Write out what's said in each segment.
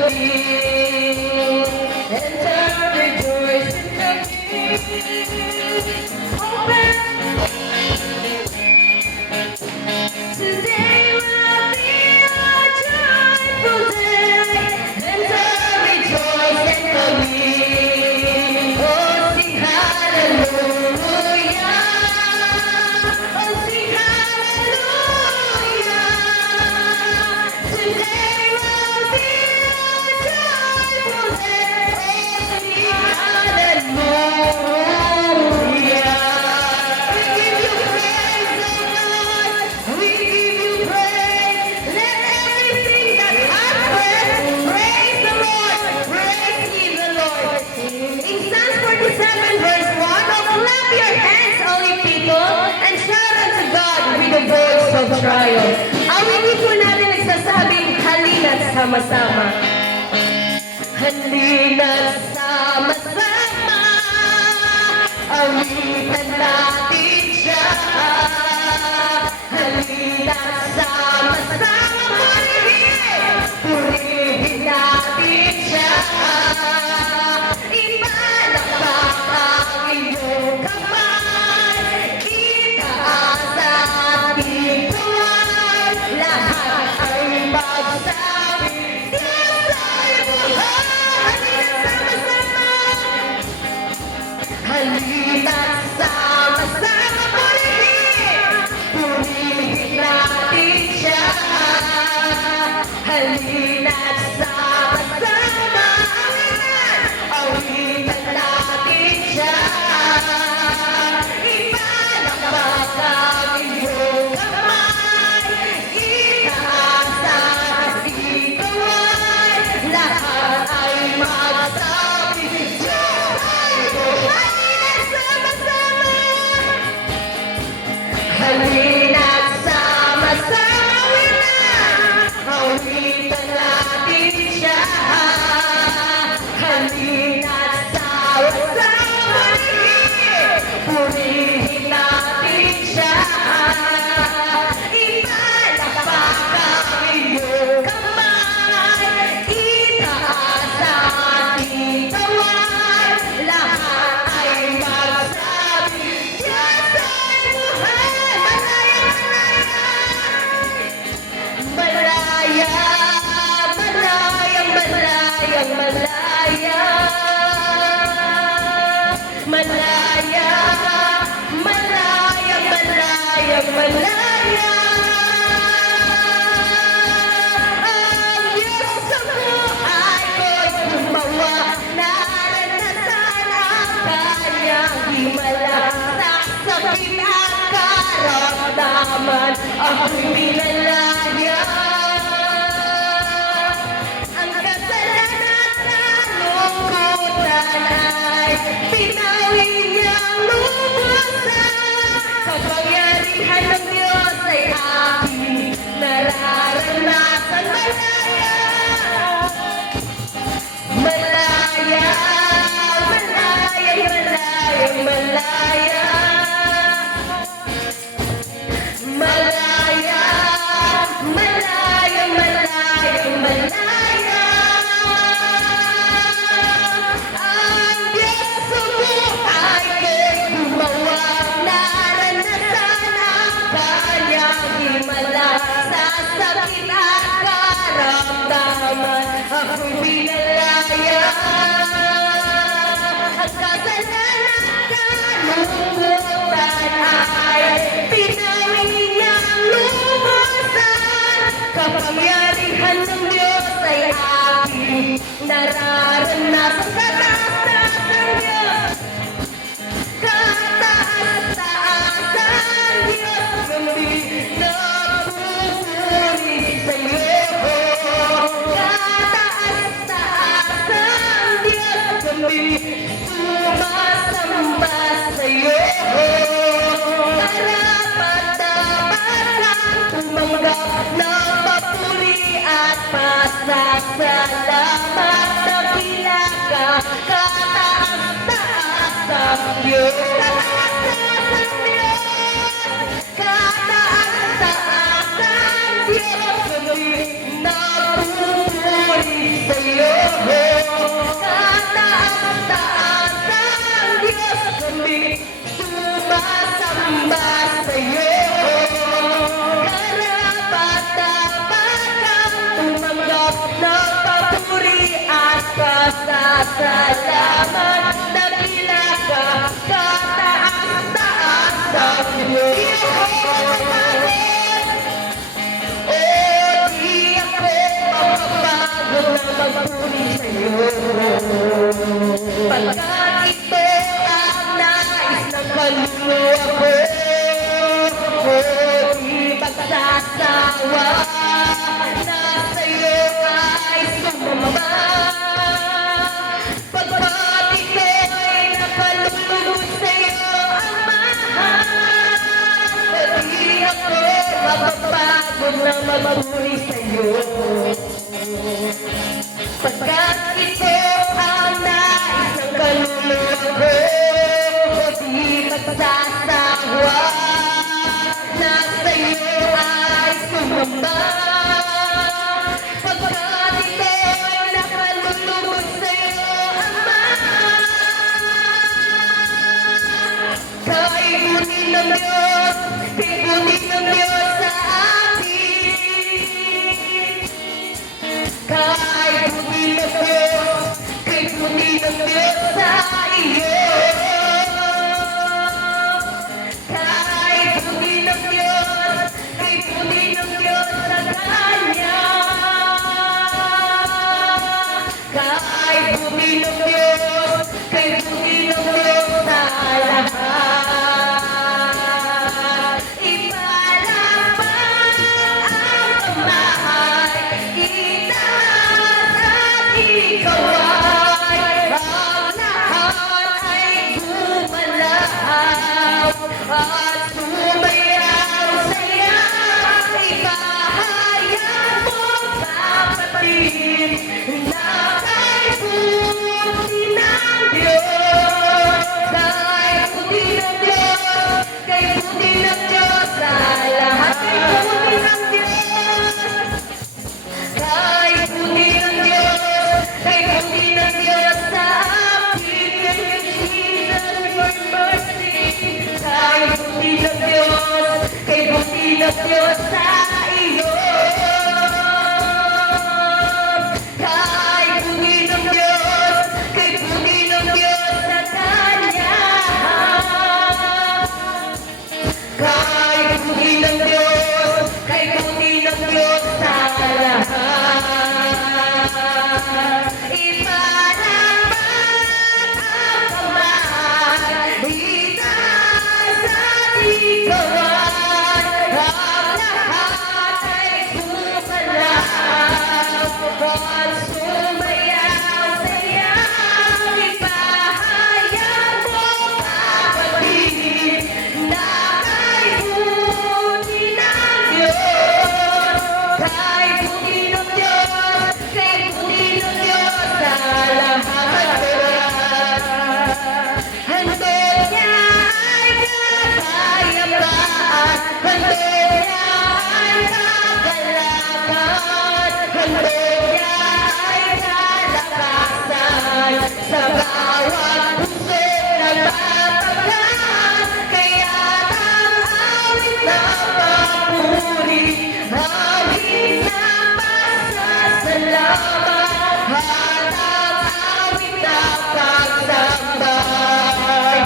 the King. Enter, rejoice in the King. Open. Today will be a joyful day. Enter, rejoice in the King. Oh, sing hallelujah. Oh, sing hallelujah. Today will be a joyful day. Oh, sing hallelujah. We give you praise, O God. We give you praise. Let everything that has breath praise the Lord. Praise ye the Lord. In Psalms 47 verse 1, oh, clap your hands, all ye people, and shout unto God with the voice of triumph. Awitin po natin nagsasabing, halina't sama-sama. Halina't sama-sama. Awitan natin siya. Halina't sama-sama. Purihin natin siya. Ipalakpak ang iyong kamay. Itaas at ituway. Lahat ay magsabi, Diyos ay buhay. Halina't sama-sama. Purihin natin siya. Halina't sama-sama. Awitan natin siya. Ipalakpak ang iyong kamay. Itaas at ituway. Lahat ay magsabi, Diyos ay buhay. Sama-sama. Halina't sama-sama. Awitan natin siya. Halina't sama-sama. Purihin natin siya. Ipalakpak ang iyong kamay. Itaas at itawid. Lahat ay magsabi, Diyos ay buhay. Malaya, malaya, malaya, malaya. Malaya, malaya, malaya, malaya. Ang Diyos sa buhay ko'y gumawa. Naranasan ang kanyang himala. Sa sakit at karamdaman, ako'y pinalaya. Ang kasalanan at kalungkutan ay pinawi niyang lubusan. Kapangyarihan ng Diyos ay aking nararanasan. Malaya, malaya, malaya, malaya. Malaya, malaya, malaya, malaya. Ang Diyos sa buhay ko'y gumawa. Naranasan ang kanyang himala. Sa sakit at karamdaman, ako'y pinalaya. Ang kasalanan at kalungkutan ay pinawi niyang lubusan. Kapangyarihan ng Diyos ay aking nararanasan. Kataas-taas ng Diyos. Kataas-taas ang Diyos. Hindi nagpupuri sa'yo. Kataas-taas ang Diyos. Hindi sumasamba sa'yo. Karapat-dapat ang tumanggap ng papuri at pasasalamat. Dakila ka, kataas-taas ang Diyos. Kataas-taas ang Diyos. Kataas-taas ang Diyos. Hindi nagpupuri sa'yo. pasasalamat, dakila ka, kataas-taas sa Diyos. Oh, di ako mapapagod na magpuri sa'yo. Pagkat ito ang nais ng kaluluwa ko, ako di magsasawa na sa'yo ay sumamba. Pagkat ito'y nakalulugod sa'yo ang mahal, di ako mapapagod na magpuri sa'yo. Pagkat ito ang nais ng kaluluwa ko, di magsasawa na sa'yo ay sumamba. Pagkat ito'y nakalulugod sa'yo ang mahal, kay buti ng Diyos, kay buti ng Diyos sa atin. Kay buti ng Diyos, kay buti ng Diyos sa iyo. Kay buti ng Diyos, kay buti ng Diyos sa Kanya. Kay buti ng Diyos, kay buti ng Diyos sa lahat. Ipalapag ang kamay, itaas at ikaway, ang lahat ay gumalaw at sumayaw saya. Ipahayag mo kapatid na kay buti ng Diyos, kay buti ng Diyos, kay buti ng Diyos sa lahat. Kay buti ng Diyos, kay buti ng Diyos sa akin. Jesus, your mercy. Kay buti ng Diyos, kay buti ng Diyos sa iyo. Kay buti ng Diyos, kay buti ng Diyos sa Kanya. Kay buti ng Diyos, kay buti ng Diyos sa lahat. Ipalapag ang kamay, itaas at ikaway, ang lahat ay gumalaw at sumayaw saya. Ipahayag mo kapatid na kay buti ng Diyos, kay buti ng Diyos, kay buti ng Diyos sa lahat. Handog niya ay kapayapaan, handog niya ay kagalakan, handog niya ay kalakasan sa bawat puso nagtatagan. Kaya't ang awit na papuri, awit na pasasalamat, at ang awit na pagsamba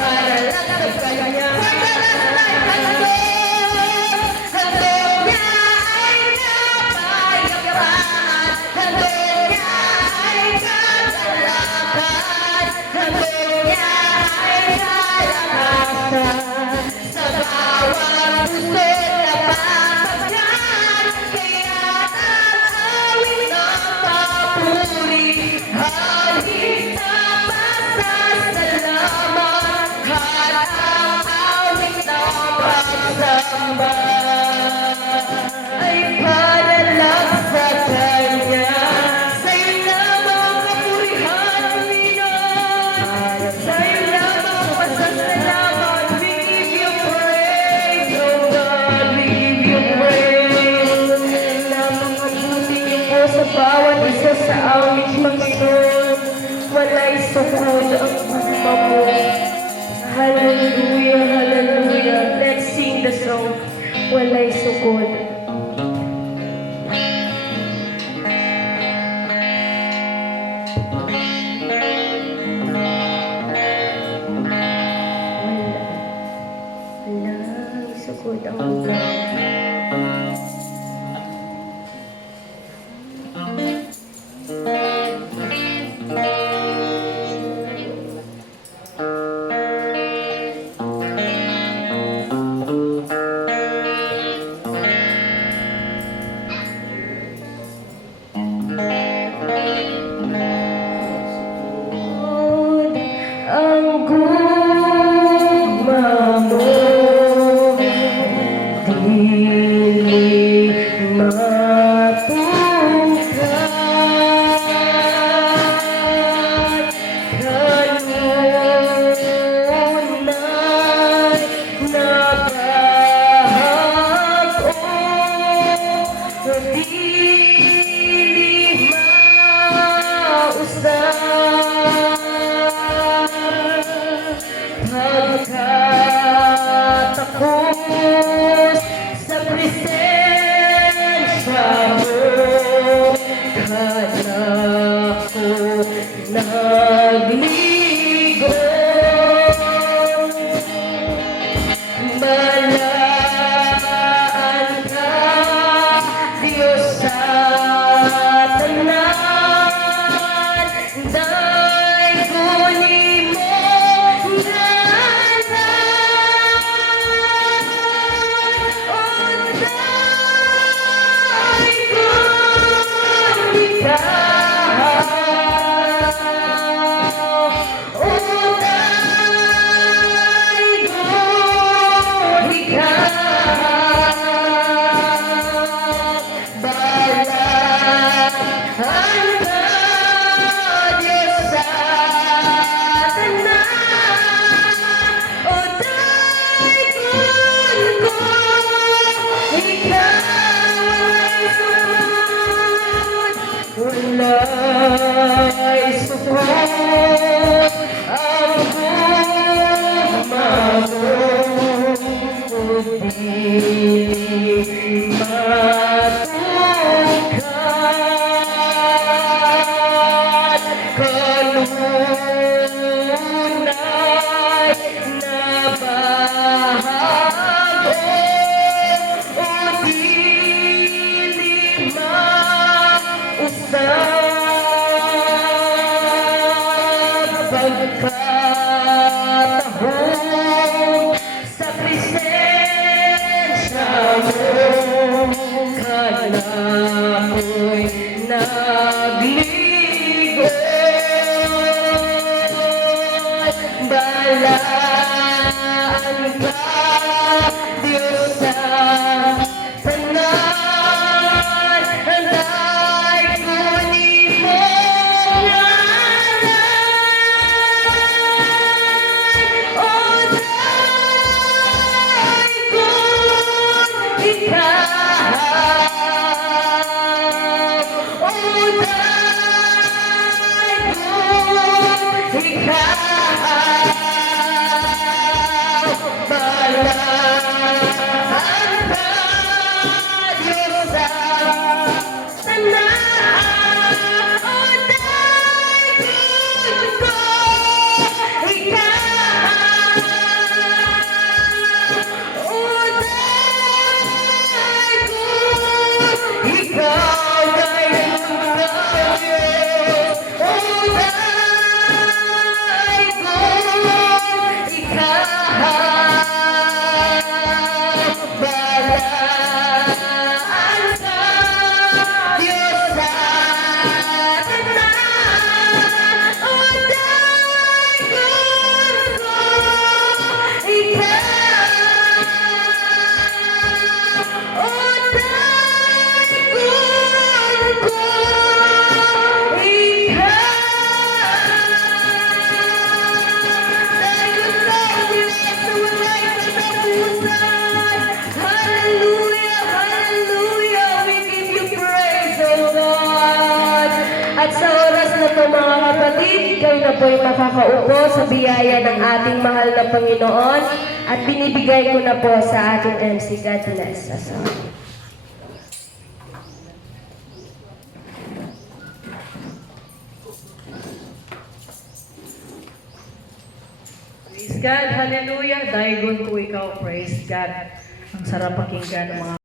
para lang sa Kanya. For the last time, handog niya ay kapayapaan, handog niya ay kagalakan, handog niya ay kalakasan sa bawat puso napapagyan. Kaya't ang awit na papuri, awit na pasasalamat, at ang awit na pagsamba ay para lang sa Kanya. Sa'yo lamang kapurihan, Panginoon. Sa'yo lamang pasasalamat. We give you praise, oh God, we give you praise. Na mga buti niyo po sa bawat isa sa amin, Panginoon. Wala'y sukod ang guma mo. Hallelujah, hallelujah. Let's sing the song, Wala'y Sukod. nais ko ang gumagong puti matungkad kanunay na bahago o dilim usap pagkatahong sa presensya mo kalako'y nagligoy balaan ka Diyos sa tanan handay kunin mo ngalan o day kung ikaw o day kung ikaw balaan ka Diyos sa tanan o day kung ikaw o day kung ikaw ngayon kami o day kung ikaw balaan ka Diyos sa tanan o day kung ikaw o day kung ikaw. Dahil gusto sa walay katapusan. Hallelujah, hallelujah. We give you praise, O God. At sa oras na ito, mga kapatid, kayo na po'y makakaupo sa biyaya ng ating mahal na Panginoon at binibigay ko na po sa ating MC. God bless us all. Praise God, hallelujah. Dahil ko ikaw, praise God. Ang sarap pakinggan ng mga